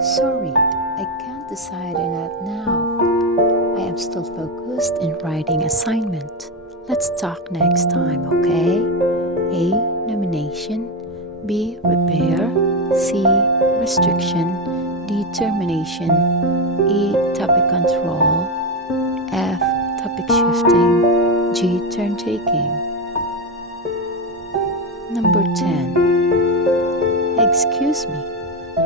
Sorry, I can't decide on that now. I am still focused in writing assignment. Let's talk next time, okay? A. Nomination. B. Repair. C. Restriction. D. Termination. E. Topic control. F. Topic shifting. G. Turn taking. Number 10. Excuse me.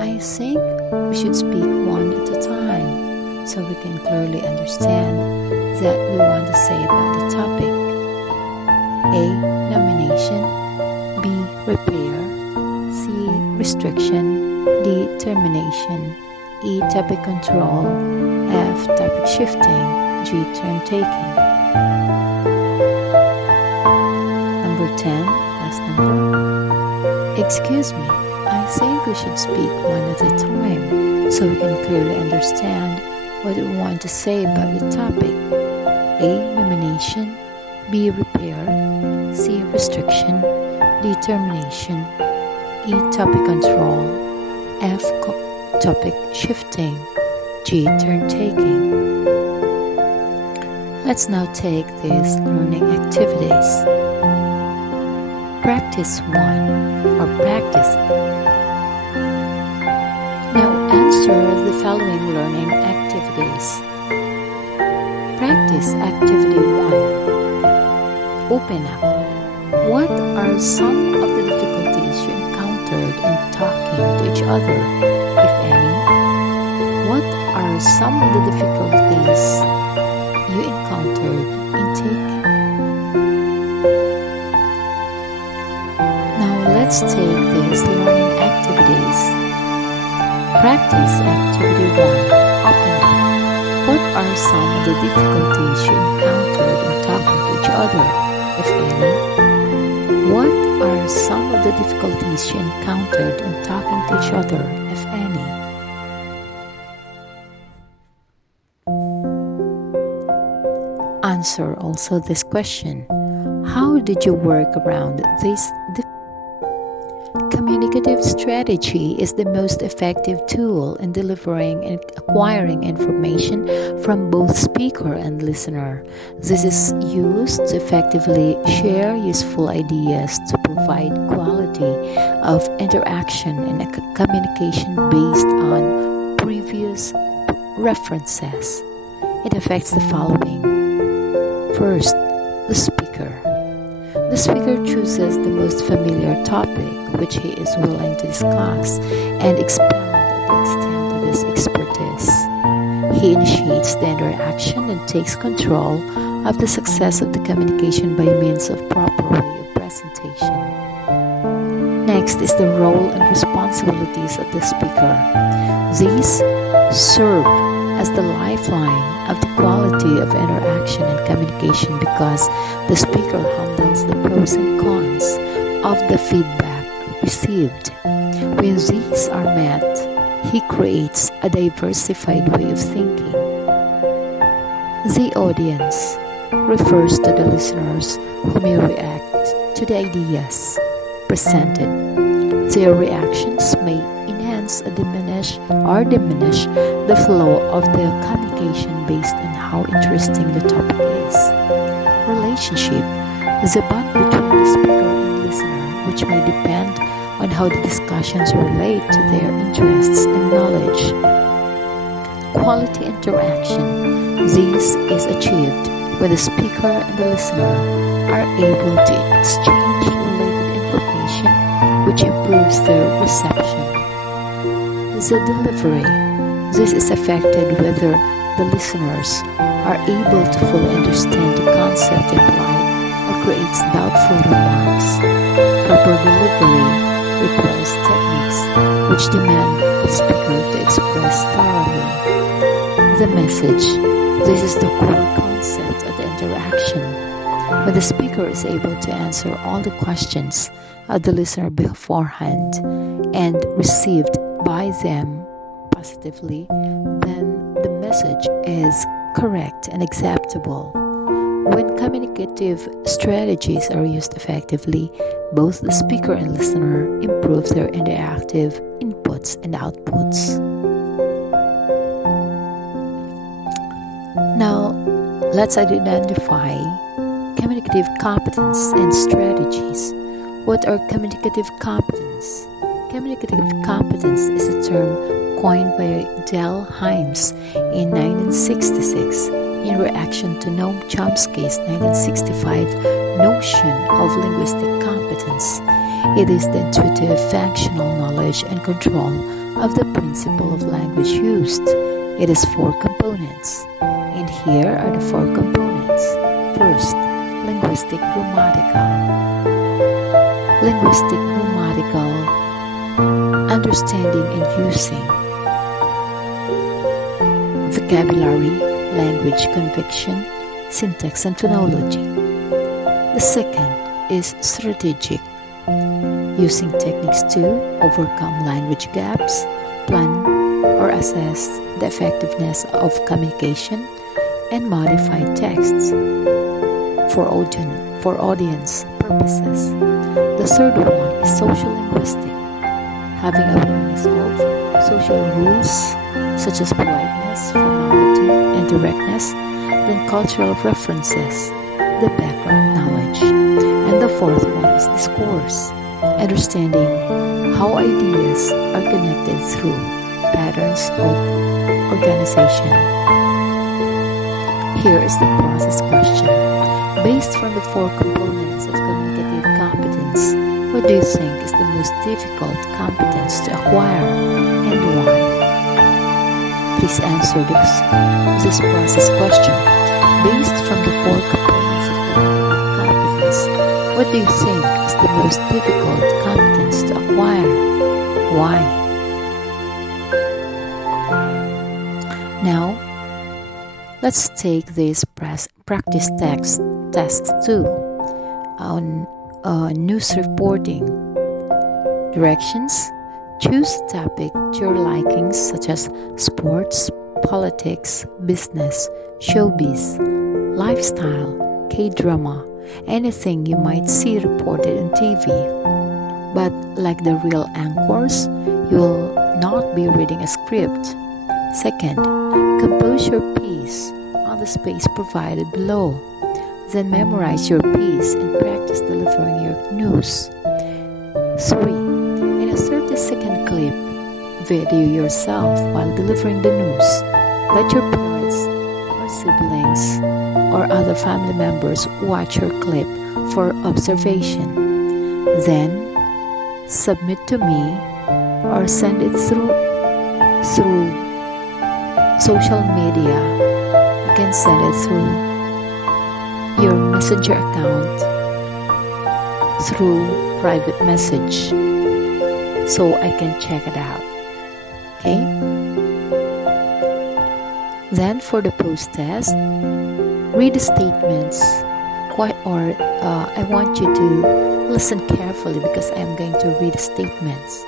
I think we should speak one at a time so we can clearly understand that we want to say about the topic. A. Nomination. B. Repair. C. Restriction. D. Termination. E. Topic control. F. Topic shifting. G. Turn taking. Number 10. Last number. Excuse me. I think we should speak one at a time so we can clearly understand what we want to say about the topic. A. Nomination. B. Repair. C. Restriction. D. Termination. E. Topic control. F. Topic shifting. G. Turn taking. Let's now take these learning activities. Practice 1 or practice. Now answer the following learning activities. Practice activity 1. Open up. What are some of the difficulties you encountered in talking to each other, if any? What are some of the difficulties you encountered in taking? Now let's take these learning activities. Practice activity 1. Open up. What are some of the difficulties you encountered in talking to each other, if any? What are some of the difficulties you encountered in talking to each other, if any? Answer also this question. How did you work around this difficulty? Communicative strategy is the most effective tool in delivering and acquiring information from both speaker and listener. This is used to effectively share useful ideas to provide quality of interaction and communication based on previous references. It affects the following. First, the speaker. The speaker chooses the most familiar topic which he is willing to discuss and expound at the extent of his expertise. He initiates the interaction and takes control of the success of the communication by means of proper way of presentation. Next is the role and responsibilities of the speaker. These serve as the lifeline of the quality of interaction and communication because the speaker handles the pros and cons of the feedback received. When these are met, he creates a diversified way of thinking. The audience refers to the listeners who may react to the ideas presented. Their reactions may enhance or diminish the flow of the communication based on how interesting the topic is. Relationship is a bond between the speaker and listener, which may depend on how the discussions relate to their interests and knowledge. Quality interaction. This is achieved when the speaker and the listener are able to exchange related information, which improves their reception. The delivery. This is affected whether the listeners are able to fully understand the concept implied or creates doubtful remarks. Proper delivery requires techniques which demand the speaker to express thoroughly. The message. This is the core concept of the interaction. When the speaker is able to answer all the questions of the listener beforehand and received by them positively, then the message is correct and acceptable. When communicative strategies are used effectively, both the speaker and listener improve their interactive inputs and outputs. Now, let's identify communicative competence and strategies. What are communicative competence? Communicative competence is a term coined by Dell Hymes in 1966 in reaction to Noam Chomsky's 1965 notion of linguistic competence. It is the intuitive functional knowledge and control of the principle of language used. It has four components, and here are the four components. First, linguistic grammatical. Linguistic grammatical understanding and using. Vocabulary, language conviction, syntax and phonology. The second is strategic, using techniques to overcome language gaps, plan or assess the effectiveness of communication, and modify texts for audience purposes. The third one is social linguistic, having awareness of social rules such as politeness, formality, and directness, then cultural references, the background knowledge. And the fourth one is discourse, understanding how ideas are connected through patterns of organization. Here is the process question. Based from the four components of communicative competence, what do you think is the most difficult competence to acquire and why? Please answer this process question. Based from the four components of communicative competence, what do you think is the most difficult competence to acquire? Why? Now, let's take this practice test 2 on news reporting. Directions: choose a topic to your likings such as sports, politics, business, showbiz, lifestyle, K-drama, anything you might see reported on TV. But like the real anchors, you will not be reading a script. Second, compose your piece on the space provided below. Then memorize your piece and practice delivering your news. 3. In a 30-second clip, video yourself while delivering the news. Let your parents or siblings or other family members watch your clip for observation. Then, submit to me or send it through social media. You can send it through your messenger account through private message so I can check it out. Okay? Then for the post test, read the statements I want you to listen carefully because I'm going to read the statements.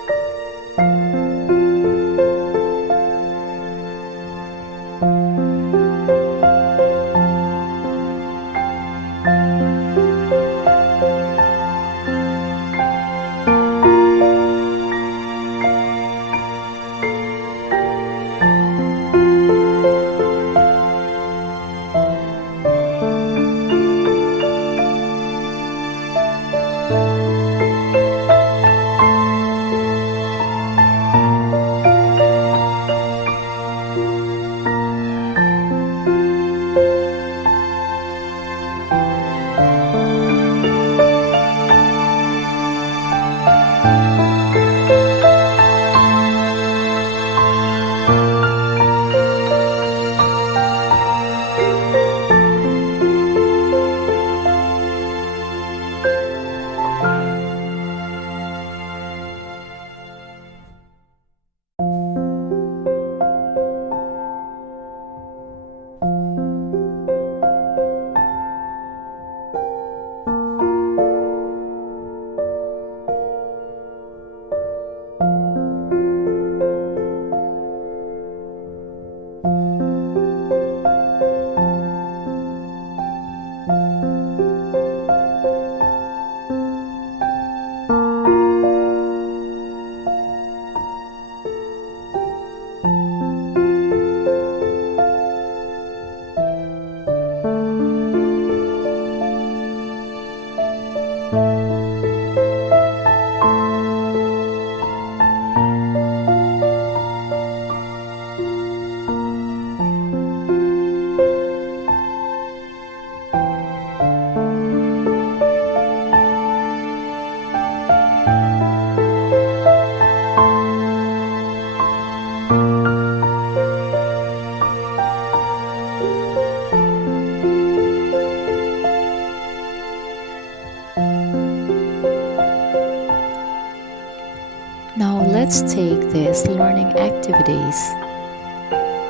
let's take these learning activities.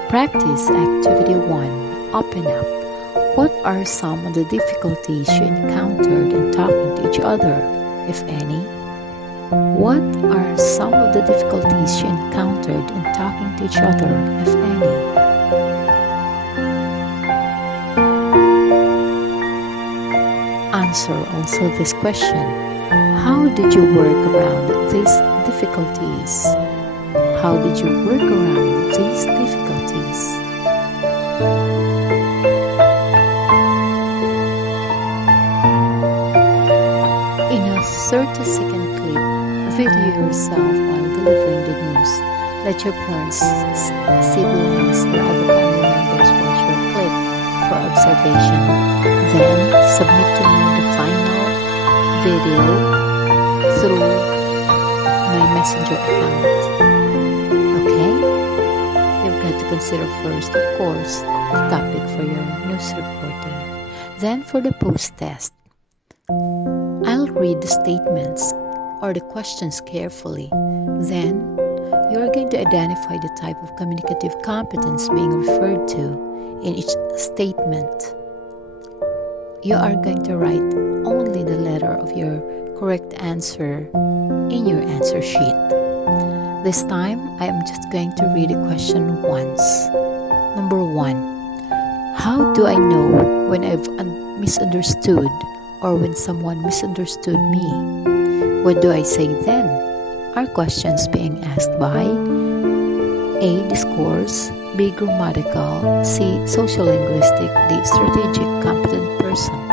Practice activity 1. Open up. What are some of the difficulties you encountered in talking to each other, if any? What are some of the difficulties you encountered in talking to each other, if any? Answer also this question. How did you work around these difficulties? How did you work around these difficulties? In a 30-second clip, video yourself while delivering the news. Let your parents, siblings, or other family members watch your clip for observation. Then, submit to me the final video through my messenger account. Okay? You've got to consider first, of course, the topic for your news reporting. Then for the post test, I'll read the statements or the questions carefully. Then, you are going to identify the type of communicative competence being referred to in each statement. You are going to write only the letter of your correct answer in your answer sheet. This time, I am just going to read the question once. Number 1. How do I know when I've misunderstood or when someone misunderstood me? What do I say then? Are questions being asked by A. Discourse, B. Grammatical, C. Social-linguistic, D. Strategic, competent person.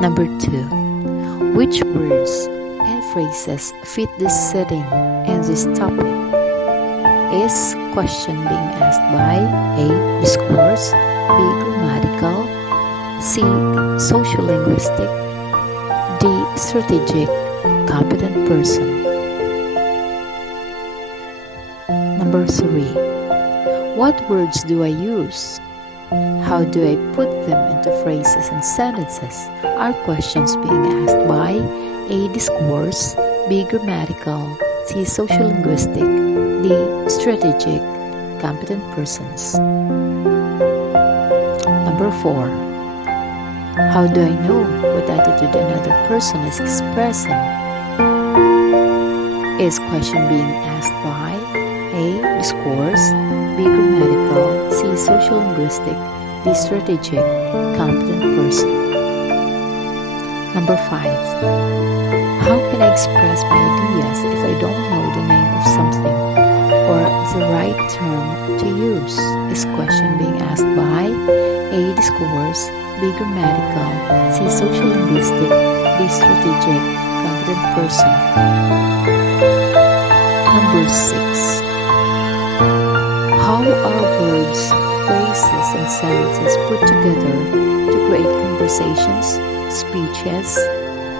Number 2. Which words and phrases fit this setting and this topic? Is question being asked by A. Discourse, B. Grammatical, C. Social-linguistic, D. Strategic, competent person. Number 3. What words do I use? How do I put them into phrases and sentences? Are questions being asked by A. Discourse, B. Grammatical, C. Social-linguistic, D. Strategic, competent persons. Number 4. How do I know what attitude another person is expressing? Is question being asked by A. Discourse, B. Grammatical, C. Social-linguistic, D. Strategic, competent person. Number 5. How can I express my ideas if I don't know the name of something or the right term to use? Is question being asked by A. Discourse, B. Grammatical, C. Social-linguistic, D. Strategic, competent person. Number 6. How are words, phrases, and sentences put together to create conversations, speeches,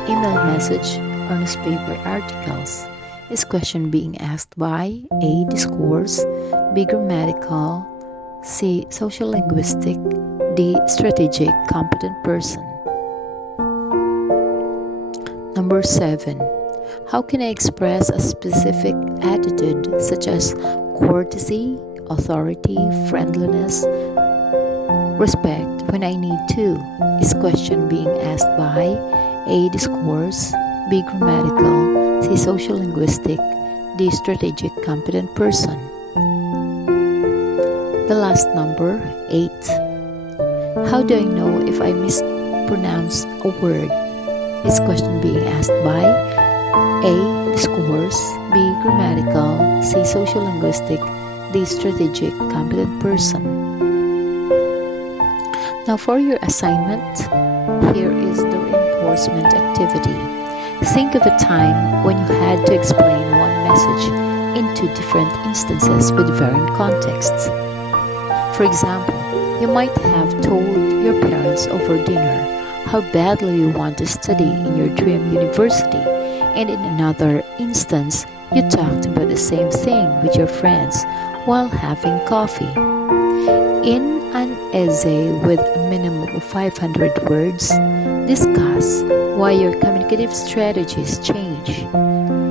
email message, or newspaper articles? Is question being asked by A. Discourse, B. Grammatical, C. Social-linguistic, D. Strategic, competent person. Number 7. How can I express a specific attitude such as courtesy, authority, friendliness, respect when I need to? Is question being asked by A. Discourse, B. Grammatical, C. Social-linguistic, D. Strategic, competent person. The last number, 8. How do I know if I mispronounce a word? Is question being asked by A. Discourse, B. Grammatical, C. Social-linguistic, D. Strategic, competent person. Now for your assignment, here is the reinforcement activity. Think of a time when you had to explain one message into different instances with varying contexts. For example, you might have told your parents over dinner how badly you want to study in your dream university, and in another instance, you talked about the same thing with your friends while having coffee. In an essay with a minimum of 500 words, discuss why your communicative strategies change,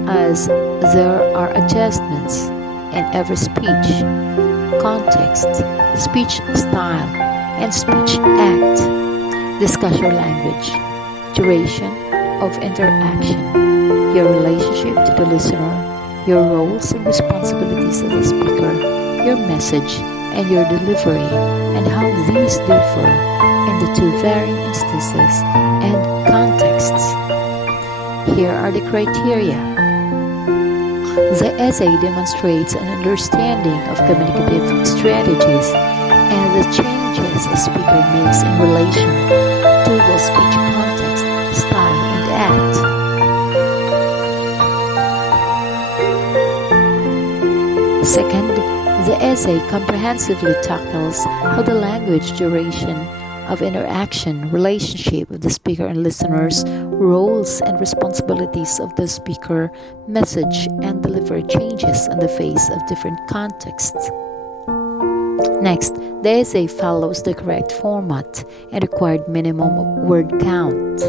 as there are adjustments in every speech, context, speech style, and speech act. Discuss your language, duration of interaction, your relationship to the listener, your roles and responsibilities as a speaker, your message, and your delivery, and how these differ in the two varying instances and contexts. Here are the criteria. The essay demonstrates an understanding of communicative strategies and the changes a speaker makes in relation to the speech context, style, and act. Second, the essay comprehensively tackles how the language, duration of interaction, relationship of the speaker and listeners, roles and responsibilities of the speaker, message, and delivery changes in the face of different contexts. Next, the essay follows the correct format and required minimum word count.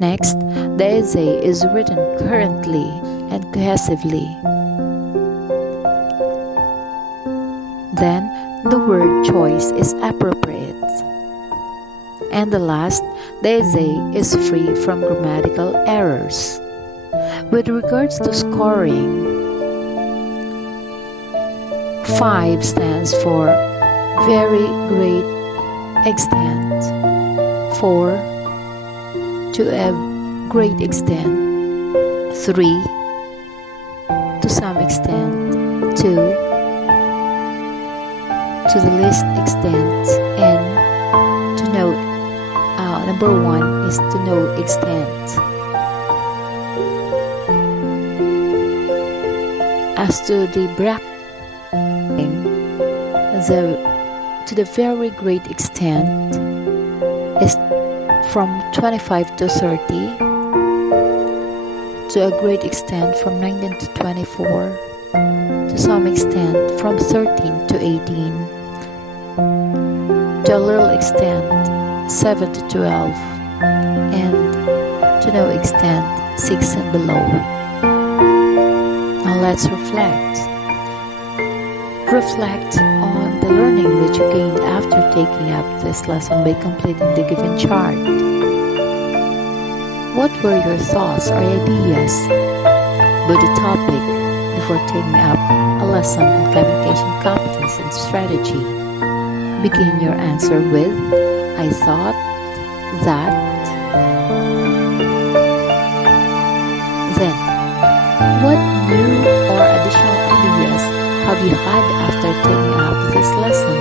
Next, the essay is written currently and cohesively. Then, the word choice is appropriate. And the last, the essay is free from grammatical errors. With regards to scoring, 5 stands for very great extent, 4 to a great extent, 3 to some extent, 2 to the least extent, and to no number 1 is to no extent. As to the bracketing, to the very great extent is from 25 to 30, to a great extent from 19 to 24, to some extent from 13 to 18, to a little extent 7 to 12, and to no extent 6 and below. Now let's reflect. Reflect on the learning that you gained after taking up this lesson by completing the given chart. What were your thoughts or ideas about the topic before taking up a lesson on communication competence and strategy? Begin your answer with, I thought that. Then, what new or additional ideas have you had after taking up this lesson?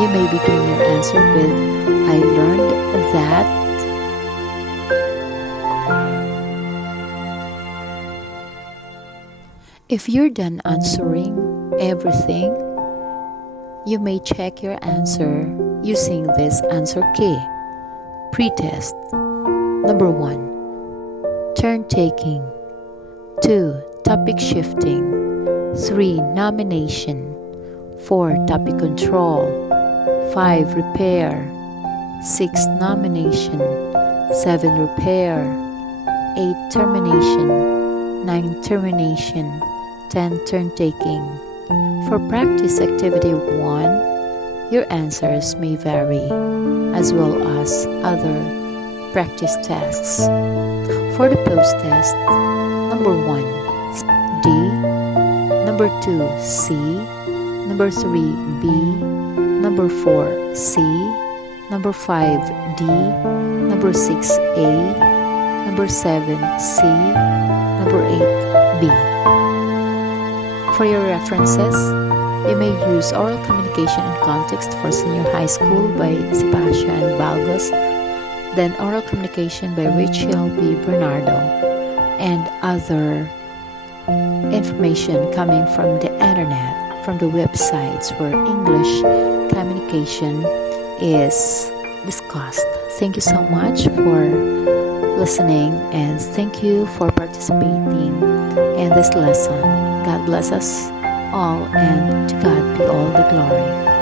You may begin your answer with, I learned that. If you're done answering everything, you may check your answer using this answer key. Pretest. Number 1. Turn taking. 2. Topic shifting. 3. Nomination. 4. Topic control. 5. Repair. 6. Nomination. 7. Repair. 8. Termination. 9. Termination. 10. Turn taking. For practice activity 1, your answers may vary, as well as other practice tasks. For the post test, number 1, D, number 2, C, number 3, B, number 4, C, number 5, D, number 6, A, number 7, C, number 8, B. For your references, you may use Oral Communication in Context for Senior High School by Sebastian and Balgos, then Oral Communication by Rachel B. Bernardo, and other information coming from the internet, from the websites where English communication is discussed. Thank you so much for listening, and thank you for participating in this lesson. God bless us all, and to God be all the glory.